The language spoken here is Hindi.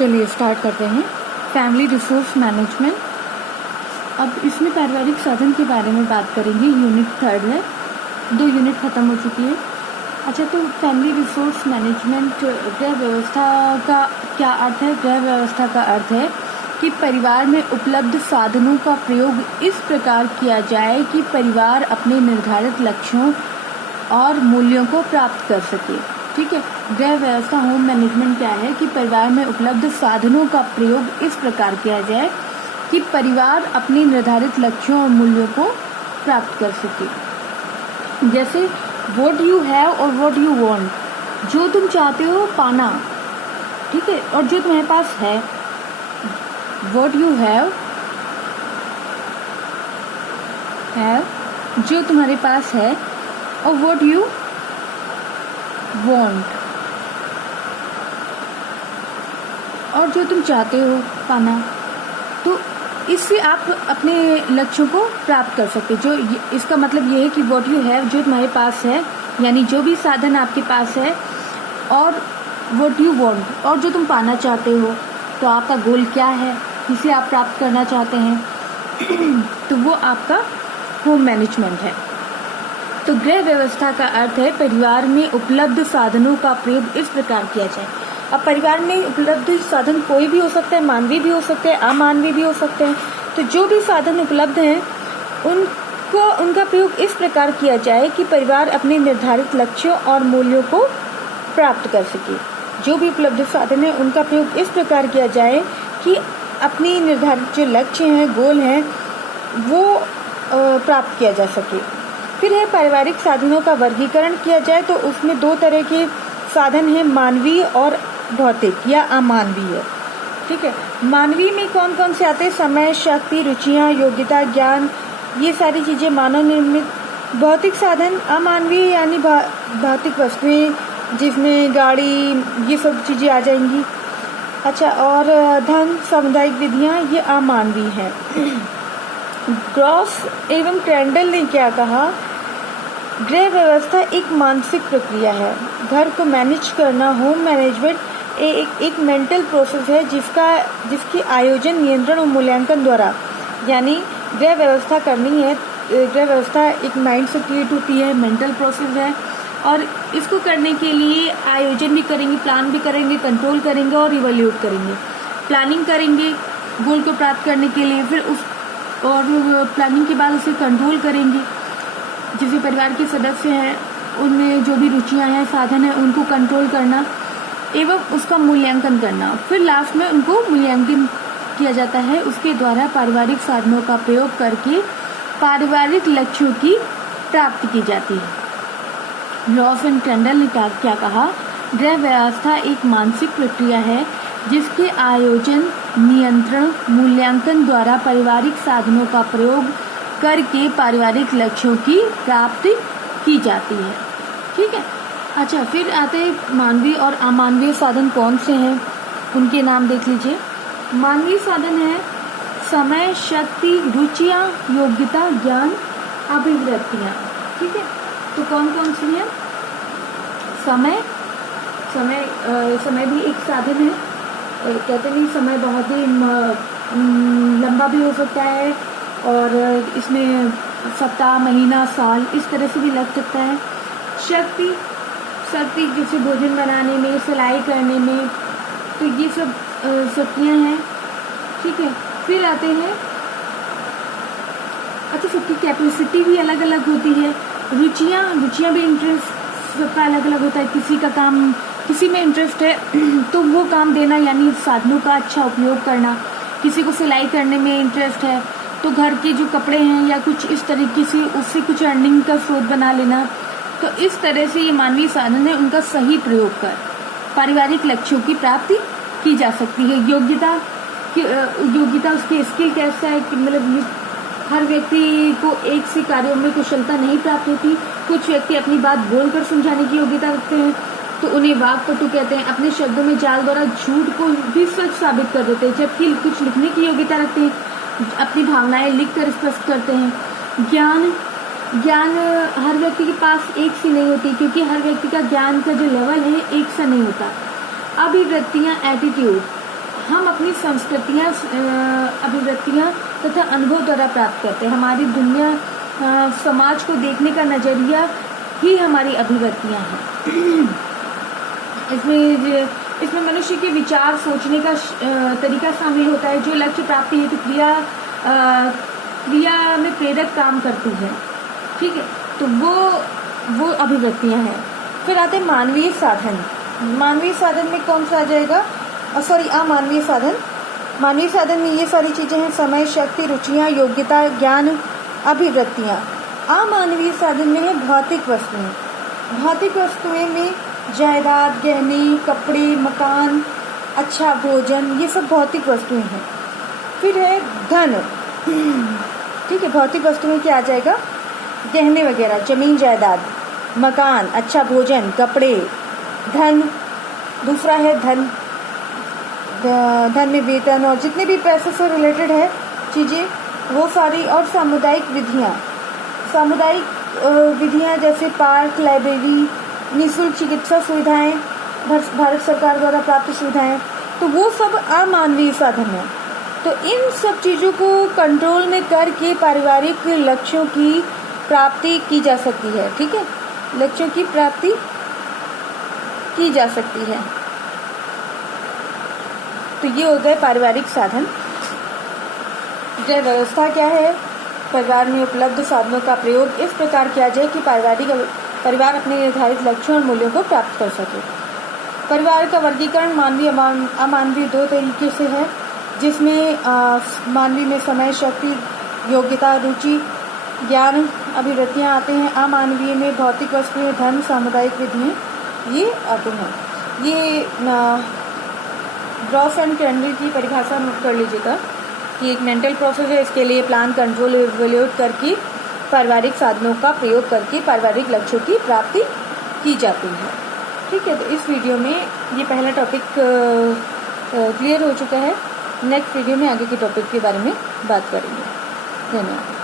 चलिए स्टार्ट करते हैं। Family resource management. अब इसमें पारिवारिक साधन के बारे में बात करेंगे। यूनिट 3 है, 2 यूनिट ख़त्म हो चुकी है। अच्छा, तो फैमिली रिसोर्स मैनेजमेंट गृह व्यवस्था का क्या अर्थ है? गृह व्यवस्था का अर्थ है कि परिवार में उपलब्ध साधनों का प्रयोग इस प्रकार किया जाए कि परिवार अपने निर्धारित लक्ष्यों और मूल्यों को प्राप्त कर सके। ठीक है, गृह व्यवस्था होम मैनेजमेंट क्या है कि परिवार में उपलब्ध साधनों का प्रयोग इस प्रकार किया जाए कि परिवार अपने निर्धारित लक्ष्यों और मूल्यों को प्राप्त कर सके। जैसे व्हाट यू हैव और व्हाट यू वांट, जो तुम चाहते हो पाना, ठीक है, और जो तुम्हारे पास है। व्हाट यू हैव जो तुम्हारे पास है, और व्हाट यू वांट, और जो तुम चाहते हो पाना। तो इससे आप अपने लक्ष्यों को प्राप्त कर सकते। जो इसका मतलब ये है कि व्हाट यू हैव, जो तुम्हारे पास है, यानी जो भी साधन आपके पास है, और व्हाट यू वांट, और जो तुम पाना चाहते हो। तो आपका गोल क्या है, किसे आप प्राप्त करना चाहते हैं तो वो आपका होम मैनेजमेंट है। तो गृह व्यवस्था का अर्थ है परिवार में उपलब्ध साधनों का प्रयोग इस प्रकार किया जाए। अब परिवार में उपलब्ध साधन कोई भी हो सकता है, मानवीय भी हो सकते हैं, अमानवीय भी हो सकते हैं। तो जो भी साधन उपलब्ध हैं उनका प्रयोग इस प्रकार किया जाए कि परिवार अपने निर्धारित लक्ष्यों और मूल्यों को प्राप्त कर सके। जो भी उपलब्ध साधन है उनका प्रयोग इस प्रकार किया जाए कि अपनी निर्धारित जो लक्ष्य हैं, गोल हैं, वो प्राप्त किया जा सके। फिर है पारिवारिक साधनों का वर्गीकरण किया जाए तो उसमें 2 तरह के साधन हैं, मानवीय और भौतिक या अमानवीय। ठीक है, मानवीय में कौन कौन से आते हैं? समय, शक्ति, रुचियाँ, योग्यता, ज्ञान, ये सारी चीज़ें मानव निर्मित। भौतिक साधन अमानवीय यानी भौतिक वस्तुएं, जिसमें गाड़ी, ये सब चीज़ें आ जाएंगी। अच्छा, और धन, सामुदायिक विधियाँ, ये अमानवीय हैं। ग्रॉस एवं ट्रेंडल ने क्या कहा? गृह व्यवस्था एक मानसिक प्रक्रिया है। घर को मैनेज करना, होम मैनेजमेंट एक मेंटल प्रोसेस है जिसकी आयोजन, नियंत्रण और मूल्यांकन द्वारा, यानी गृह व्यवस्था करनी है। गृह व्यवस्था एक माइंड से क्रिएट होती है, मेंटल प्रोसेस है, और इसको करने के लिए आयोजन भी करेंगे, प्लान भी करेंगे, कंट्रोल करेंगे और इवैल्यूएट करेंगे। प्लानिंग करेंगे गोल को प्राप्त करने के लिए, फिर प्लानिंग के बाद उसे कंट्रोल करेंगे। जिसे परिवार के सदस्य हैं उनमें जो भी रुचियां हैं, साधन है, उनको कंट्रोल करना एवं उसका मूल्यांकन करना। फिर लास्ट में उनको मूल्यांकन किया जाता है। उसके द्वारा पारिवारिक साधनों का प्रयोग करके पारिवारिक लक्ष्यों की प्राप्ति की जाती है। रॉस एंड ट्रेंडल ने क्या कहा? गृह व्यवस्था एक मानसिक प्रक्रिया है जिसके आयोजन, नियंत्रण, मूल्यांकन द्वारा पारिवारिक साधनों का प्रयोग करके पारिवारिक लक्ष्यों की प्राप्ति की जाती है। ठीक है, अच्छा, फिर आते हैं मानवीय और अमानवीय साधन कौन से हैं, उनके नाम देख लीजिए। मानवीय साधन है समय, शक्ति, रुचियाँ, योग्यता, ज्ञान, अभिव्यक्तियाँ। ठीक है, तो कौन कौन सी हैं? समय भी एक साधन है। कहते नहीं, समय बहुत ही लंबा भी हो सकता है, और इसमें सप्ताह, महीना, साल, इस तरह से भी लग सकता है। शक्ति जैसे भोजन बनाने में, सिलाई करने में, तो ये सब शक्तियाँ हैं। ठीक है, फिर आते हैं, अच्छा, सबकी कैपेसिटी भी अलग अलग होती है। रुचियाँ भी इंटरेस्ट सबका अलग अलग होता है। किसी का काम, किसी में इंटरेस्ट है तो वो काम देना, यानी साधनों का अच्छा उपयोग करना। किसी को सिलाई करने में इंटरेस्ट है तो घर के जो कपड़े हैं या कुछ इस तरीके से उससे कुछ अर्निंग का स्रोत बना लेना। तो इस तरह से ये मानवीय साधन है, उनका सही प्रयोग कर पारिवारिक लक्ष्यों की प्राप्ति की जा सकती है। योग्यता उसकी स्किल कैसा है कि मतलब हर व्यक्ति को एक से कार्यों में कुशलता नहीं प्राप्त होती। कुछ व्यक्ति अपनी बात बोलकर समझाने की योग्यता रखते हैं तो उन्हें वाक्पटु कहते हैं। अपने शब्दों में जाल द्वारा झूठ को भी सच साबित कर देते हैं। जबकि कुछ लिखने की योग्यता रखते हैं, अपनी भावनाएं लिखकर स्पष्ट करते हैं। ज्ञान हर व्यक्ति के पास एक सी नहीं होती, क्योंकि हर व्यक्ति का ज्ञान का जो लेवल है एक सा नहीं होता। अभिव्यक्तियाँ, एटीट्यूड, हम अपनी संस्कृतियाँ, अभिव्यक्तियाँ तथा अनुभव द्वारा प्राप्त करते हैं। हमारी दुनिया, समाज को देखने का नज़रिया ही हमारी अभिव्यक्तियाँ हैं। इसमें मनुष्य के विचार, सोचने का तरीका शामिल होता है, जो लक्ष्य प्राप्ति हेतु क्रिया में प्रेरक काम करती है। ठीक है, तो वो अभिव्यक्तियाँ हैं। फिर आते हैं मानवीय साधन। मानवीय साधन में कौन सा आ जाएगा? अमानवीय साधन। मानवीय साधन में ये सारी चीज़ें हैं: समय, शक्ति, रुचियाँ, योग्यता, ज्ञान, अभिवृत्तियाँ। अमानवीय साधन में है भौतिक वस्तुएं। भौतिक वस्तुएं में जायदाद, गहने, कपड़े, मकान, अच्छा भोजन, ये सब भौतिक वस्तुएं हैं। फिर है धन। ठीक है, भौतिक वस्तुएं क्या आ जाएगा? गहने वगैरह, जमीन जायदाद, मकान, अच्छा भोजन, कपड़े, धन। दूसरा है धन। धन में वेतन और जितने भी पैसे से रिलेटेड है चीज़ें, वो सारी। और सामुदायिक विधियाँ। सामुदायिक विधियाँ जैसे पार्क, लाइब्रेरी, निःशुल्क चिकित्सा सुविधाएं, भारत सरकार द्वारा प्राप्त सुविधाएं, तो वो सब अमानवीय साधन है। तो इन सब चीज़ों को कंट्रोल में करके पारिवारिक लक्ष्यों की प्राप्ति की जा सकती है। ठीक है, लक्ष्यों की प्राप्ति की जा सकती है। तो ये हो गए पारिवारिक साधन। व्यवस्था क्या है? परिवार में उपलब्ध साधनों का प्रयोग इस प्रकार किया जाए कि परिवार अपने निर्धारित लक्ष्यों और मूल्यों को प्राप्त कर सके। परिवार का वर्गीकरण मानवीय अमानवीय दो तरीके से है, जिसमें मानवीय में समय, शक्ति, योग्यता, रुचि, ज्ञान, अभिवृत्तियाँ आते हैं। अमानवीय में भौतिक वस्तुएं, धन, सामुदायिक विधियाँ ये आते हैं। ये ग्रॉस एंड कैंडल की परिभाषा नोट कर लीजिएगा कि एक मेंटल प्रोसेस है। इसके लिए प्लान, कंट्रोल, इवैल्यूएट करके पारिवारिक साधनों का प्रयोग करके पारिवारिक लक्ष्यों की प्राप्ति की जाती है। ठीक है, तो इस वीडियो में ये पहला टॉपिक क्लियर हो चुका है। नेक्स्ट वीडियो में आगे के टॉपिक के बारे में बात करेंगे। धन्यवाद।